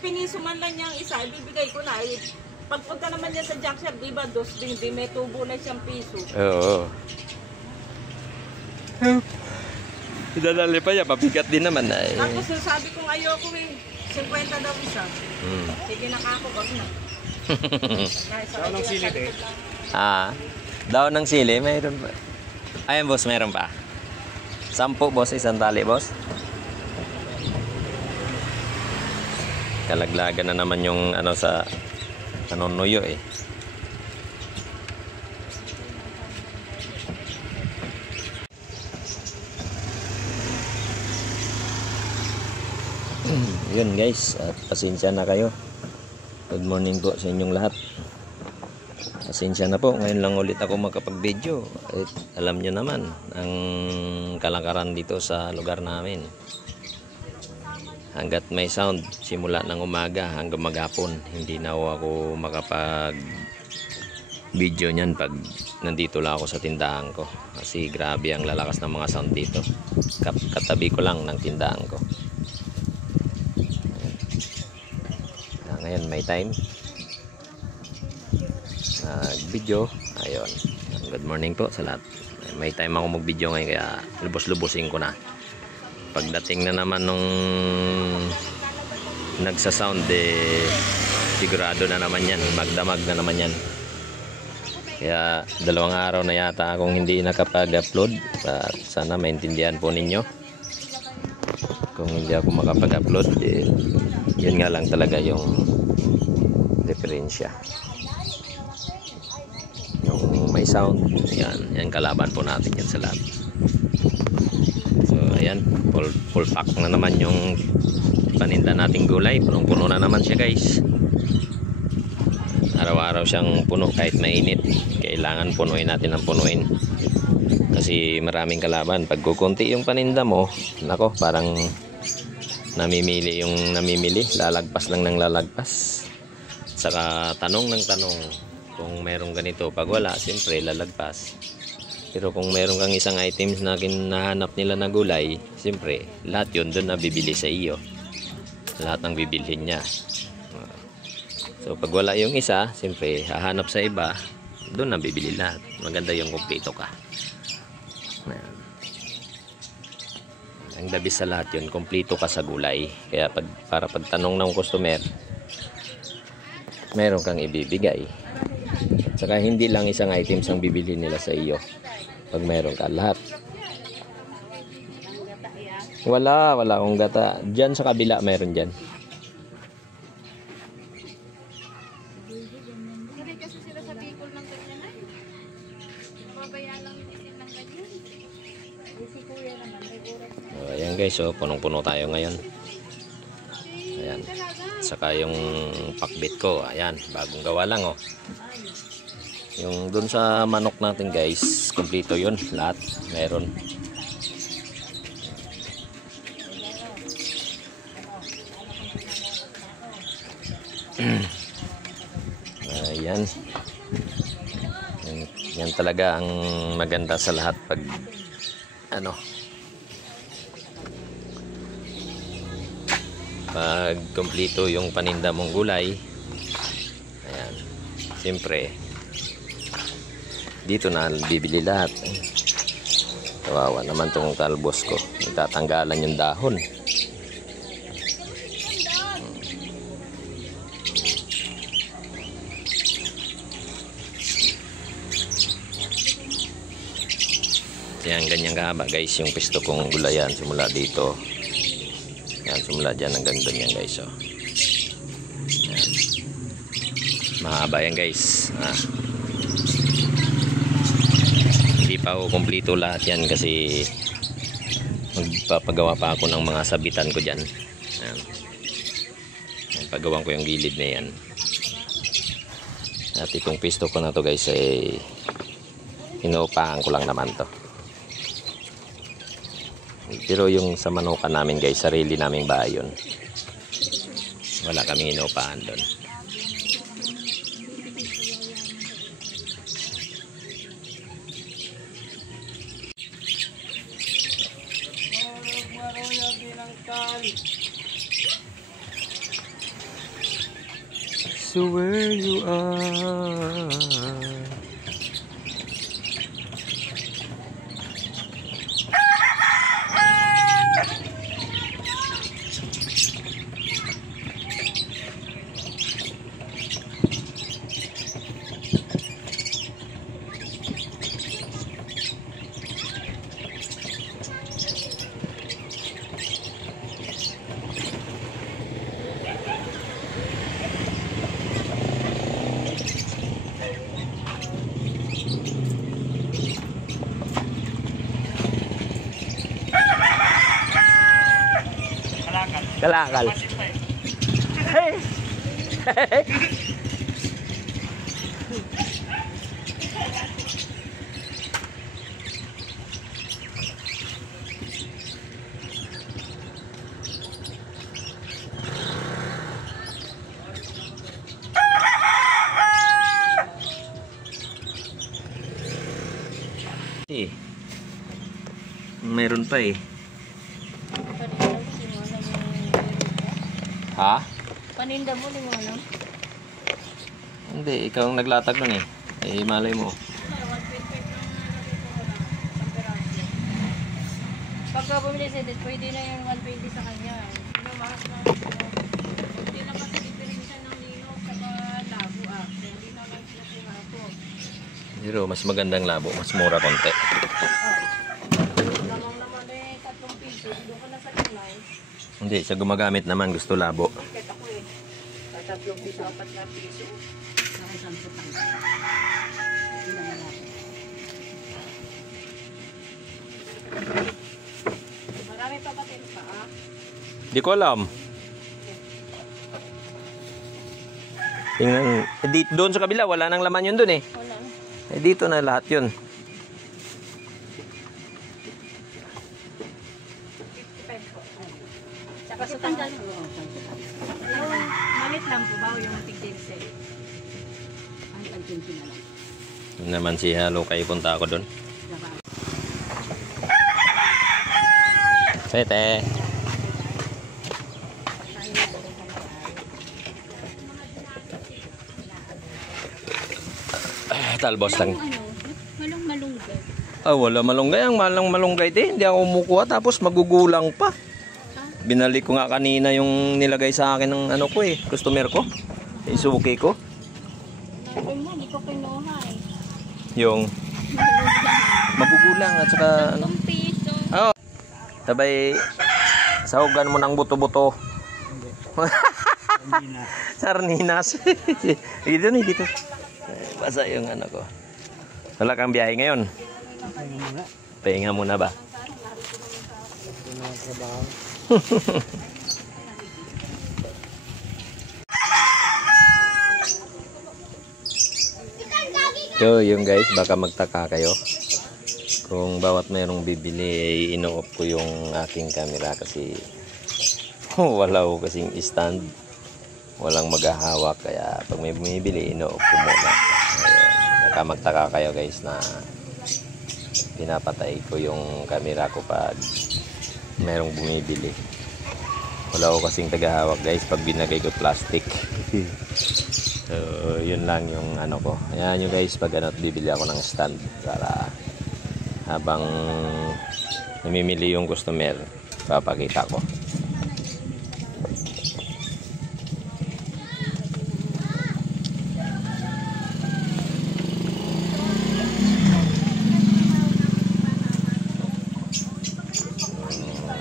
piniso man lang niya ang isa, ibibigay ko na. Pagpunta naman niya sa junk shop, di ba, di may tubo na siyang piso. Oo. Idadali pa niya, pabigat din naman ay. Tapos sabi ko ayoko 50 daw isa. Sige na kako, wag na. Daw ng sili eh. Daw ng sili, mayroon pa. Ayan boss, mayroon pa. 10 boss, isang tali boss. Kalaglagan na naman yung ano sa nuyo eh. Yun guys, at pasensya na kayo. Good morning po sa inyong lahat. Pasensya na po, ngayon lang ulit ako makapag-video. At alam nyo naman ang kalakaran dito sa lugar namin. Hanggat may sound, simula ng umaga hanggang maghapon, hindi na ako makapag-video niyan pag nandito lang ako sa tindahan ko. Kasi grabe ang lalakas ng mga sound dito. Katabi ko lang ng tindahan ko. Ngayon may time video. Ayun, good morning po sa lahat. May time ako mag video ngayon, kaya lubos-lubosin ko na. Pagdating na naman nung nagsa-sound sigurado na naman yan, magdamag na naman yan. Kaya 2 araw na yata akong hindi nakapag-upload. Sana maintindihan po ninyo kung hindi ako makapag-upload. Yun nga lang talaga yung diferensya. Yung may sound, yan kalaban po natin yan sa lahat. So ayan, full pack na naman yung paninda nating gulay. Punong-puno na naman siya guys. Araw-araw siyang puno kahit mainit. Kailangan punuin natin ng punuin. Kasi maraming kalaban. Pag kukunti yung paninda mo, nako, parang namimili yung namimili, lalagpas lang ng lalagpas. Saka tanong ng tanong kung merong ganito. Pag wala, siyempre lalagpas. Pero kung meron kang isang items na kinahanap nila na gulay, siyempre lahat yun doon na bibili sa iyo. Lahat ng bibilhin niya. So pag wala yung isa, siyempre hahanap sa iba, doon na bibili lahat. Maganda yung kumpleto ka. Ang labis sa lahat yun, kumpleto ka sa gulay. Kaya para pagtanong ng customer, meron kang ibibigay. At saka hindi lang isang items ang bibili nila sa iyo. Pag meron ka lahat. Wala akong gata. Diyan sa kabila meron diyan. Kasi sila sa Bicol ng ganyan ay. Babayaan lang yung isin ng ganyan. Si kuya naman, may oras na. So, ayan guys, so punong-puno tayo ngayon. Ayan. Saka yung pakbit ko, ayan, bagong gawa lang oh. Yung dun sa manok natin guys, kumpleto yun, lahat meron. Ayan. Yan talaga ang maganda sa lahat pag pag kumpleto yung paninda mong gulay. Ayan, siyempre dito na bibili lahat. Kawawa naman tong talbos ko, itatanggalan yung dahon. Yan, ganyan kahaba guys yung pisto kong gulayan. Simula dito, yan, simula dyan hanggang doon yan guys. So, yan. Mahaba yan guys. Hindi pa ako kumpleto lahat yan kasi magpapagawa pa ako ng mga sabitan ko dyan. Yan. Pagawan ko yung gilid na yan. At itong pisto ko na to guys ay inuupahan ko lang naman to. Pero yung sa manukan namin guys, sarili naming bahay yun. Wala kaming inuupahan doon. So where you are. Kalakal. Hey! Meron pa eh. Ha? Paninda mo, di mo alam. Hindi, ikaw ang naglatag nun eh. Eh, malay mo. Pagka bumili si Edith, pwede na yung 120 sa kanya. Hindi na kasi diferensya ng lino sa labo ah. Hindi na lang sila sinato. Pero mas magandang labo, mas mura konti. Lamang naman eh, 3 piso. Doon ka na sa kilay. Hindi, sa gumagamit naman gusto labo. Kahit ako eh. 3 piso, 4 na piso. Ako 10 tang. Hindi na lang. Marami pa ba tayo pa ah? Di ko alam. Tingnan. Eh, dito, doon sa kabila, wala nang laman yun doon eh. Wala na. Eh, dito na lahat yun. 55 po. Tsaka sa tanggal. Malit lang po ba yung tig-10? Ang tag-20 na lang. Yun naman si Halo kayo punta ako doon. Pwede. Talbos lang. Malong malunggay. Ah, wala malunggay. Ang malang malunggay din. Hindi ako kumukuha tapos magugulang pa. Binalik ko nga kanina yung nilagay sa akin ng ano ko eh. Customer ko. Isuki ko. Sabi mo, hindi ko kinuha eh. Yung magugulang at saka ano. 10 piso. Oh. Sabay sahugan mo ng buto-buto. Sarninas. Dito ni dito. Basa yung ano ko. Wala kang biyahe ngayon. Pahinga muna ba? So yung guys, baka magtaka kayo. Kung bawat mayroong bibili, ino-off ko yung aking camera kasi wala ko kasing stand. Walang maghahawak kaya pag may bumibili, ino-off ko muna. Ayun, baka magtaka kayo guys na pinapatay ko yung camera ko pag mayroong bumibili. Wala ko kasing tagahawak guys pag binagay ko plastic. So yun lang yung ano ko. Ayan nyo guys, pag ano, bibili ako ng stand para habang namimili yung customer, papakita ko.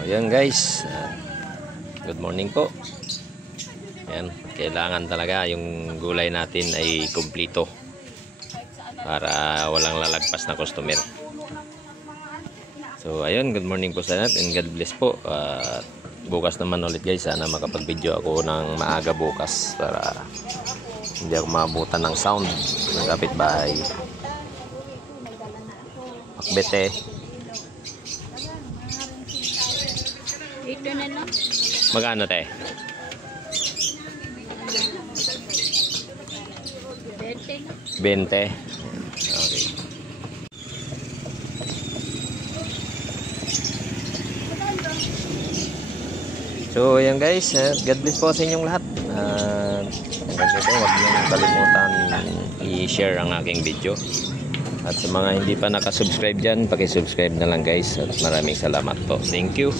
Ayan guys, good morning po. Ayan, kailangan talaga yung gulay natin ay kumplito para walang lalagpas na customer. So ayun, good morning po sa lahat and God bless po. Bukas naman ulit guys, sana makapag-video ako ng maaga bukas para hindi ako maabutan ng sound ng kapitbahay. Makbete. Ito na lang. Magkano te? 20 na. 20. Okay. So ayan guys, God bless po sa inyong lahat. Hanggang dito, huwag niyong kalimutan i-share ang aking video. At sa mga hindi pa nakasubscribe dyan, pakisubscribe na lang guys. At maraming salamat po. Thank you.